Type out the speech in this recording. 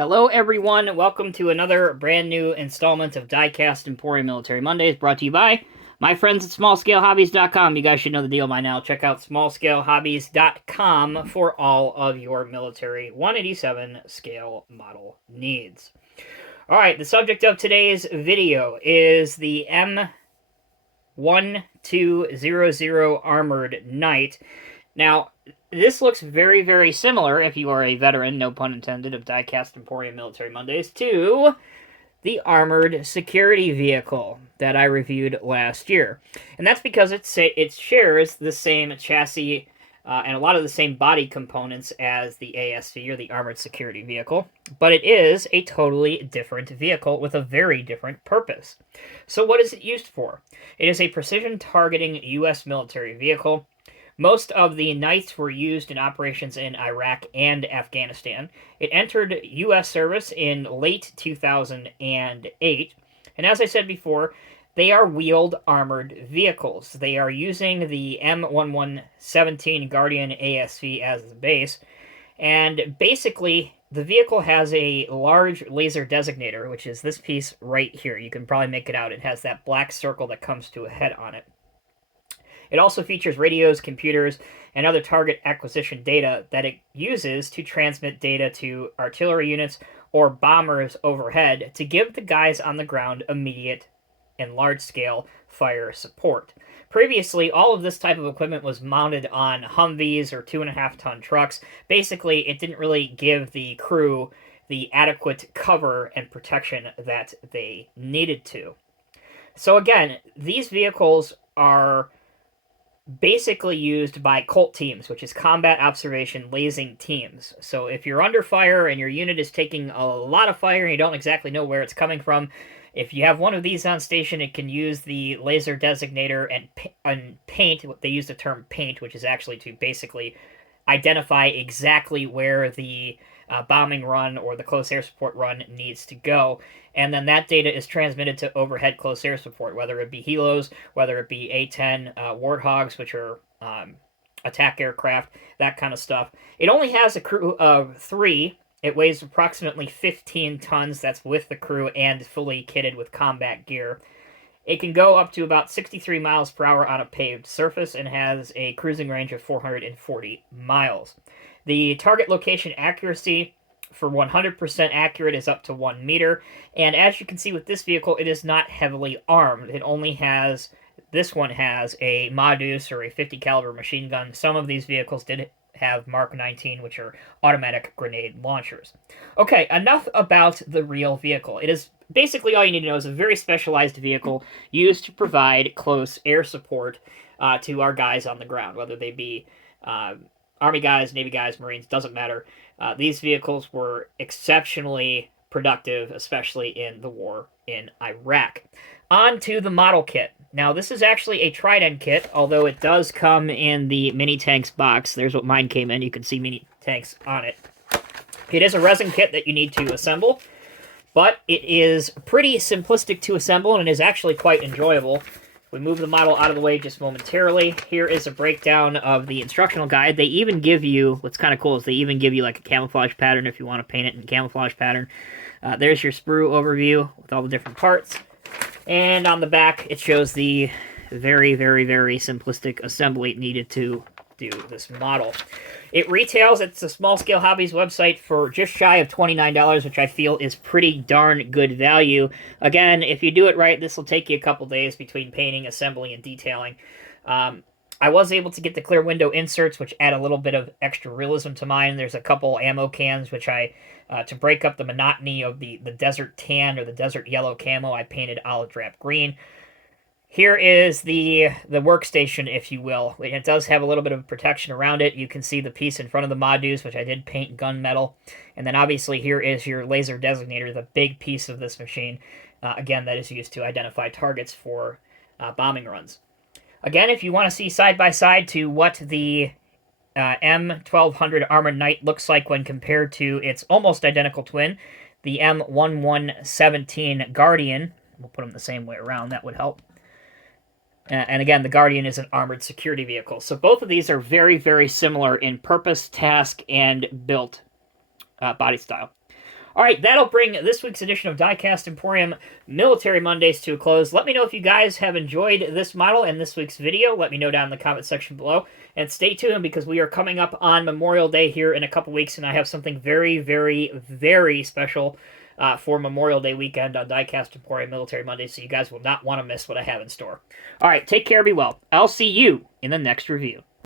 Hello everyone, welcome to another brand new installment of Diecast Emporium Military Mondays, brought to you by my friends at SmallScaleHobbies.com. You guys should know the deal by now. Check out SmallScaleHobbies.com for all of your military 187 scale model needs. Alright, the subject of today's video is the M1200 Armored Knight. Now, this looks very, very similar, if you are a veteran, no pun intended, of Diecast Emporium Military Mondays, to the armored security vehicle that I reviewed last year. And that's because it shares the same chassis and a lot of the same body components as the ASV, or the Armored Security Vehicle, but it is a totally different vehicle with a very different purpose. So what is it used for? It is a precision targeting U.S. military vehicle. Most of the Knights were used in operations in Iraq and Afghanistan. It entered U.S. service in late 2008, and as I said before, they are wheeled armored vehicles. They are using the M1100 Guardian ASV as the base, and basically the vehicle has a large laser designator, which is this piece right here. You can probably make it out. It has that black circle that comes to a head on it. It also features radios, computers, and other target acquisition data that it uses to transmit data to artillery units or bombers overhead to give the guys on the ground immediate and large-scale fire support. Previously, all of this type of equipment was mounted on Humvees or 2.5-ton trucks. Basically, it didn't really give the crew the adequate cover and protection that they needed to. So again, these vehicles are basically used by COLT teams, which is Combat Observation Lasing Teams. So if you're under fire and your unit is taking a lot of fire and you don't exactly know where it's coming from, if you have one of these on station, it can use the laser designator and paint. They use the term paint, which is actually to basically identify exactly where the bombing run or the close air support run needs to go. And then that data is transmitted to overhead close air support, whether it be helos, whether it be A-10 Warthogs, which are attack aircraft, that kind of stuff. It only has a crew of 3. It weighs approximately 15 tons. That's with the crew and fully kitted with combat gear. It can go up to about 63 miles per hour on a paved surface and has a cruising range of 440 miles. The target location accuracy for 100% accurate is up to 1 meter, and as you can see with this vehicle, it is not heavily armed. It only has, this one has a Modus or a 50 caliber machine gun. Some of these vehicles did have Mark 19, which are automatic grenade launchers. Okay, enough about the real vehicle. It is basically all you need to know is a very specialized vehicle used to provide close air support to our guys on the ground, whether they be Army guys, Navy guys, Marines, doesn't matter. These vehicles were exceptionally productive, especially in the war in Iraq. On to the model kit. Now, this is actually a Trident kit, although it does come in the mini tanks box. There's what mine came in. You can see mini tanks on it. It is a resin kit that you need to assemble, but it is pretty simplistic to assemble and is actually quite enjoyable. We move the model out of the way just momentarily. Here is a breakdown of the instructional guide. They even give you, what's kind of cool is they even give you like a camouflage pattern if you want to paint it in camouflage pattern. There's your sprue overview with all the different parts. And on the back, it shows the very, very, very simplistic assembly needed to do this model. It retails at the Small Scale Hobbies website for just shy of $29, which I feel is pretty darn good value. Again, if you do it right, this will take you a couple days between painting, assembling, and detailing. I was able to get the clear window inserts, which add a little bit of extra realism to mine. There's a couple ammo cans, which to break up the monotony of the desert tan or the desert yellow camo, I painted olive drab green. Here is the workstation, if you will. It does have a little bit of protection around it. You can see the piece in front of the Modus, which I did paint gunmetal. And then obviously here is your laser designator, the big piece of this machine. Again, that is used to identify targets for bombing runs. Again, if you want to see side-by-side to what the M1200 Armored Knight looks like when compared to its almost identical twin, the M1100 Guardian, we'll put them the same way around, that would help. And again, the Guardian is an armored security vehicle. So both of these are very, very similar in purpose, task, and built body style. All right, that'll bring this week's edition of Diecast Emporium Military Mondays to a close. Let me know if you guys have enjoyed this model and this week's video. Let me know down in the comment section below. And stay tuned because we are coming up on Memorial Day here in a couple weeks, and I have something very, very, very special for Memorial Day weekend on Diecast Emporium Military Mondays, so you guys will not want to miss what I have in store. All right, take care, be well. I'll see you in the next review.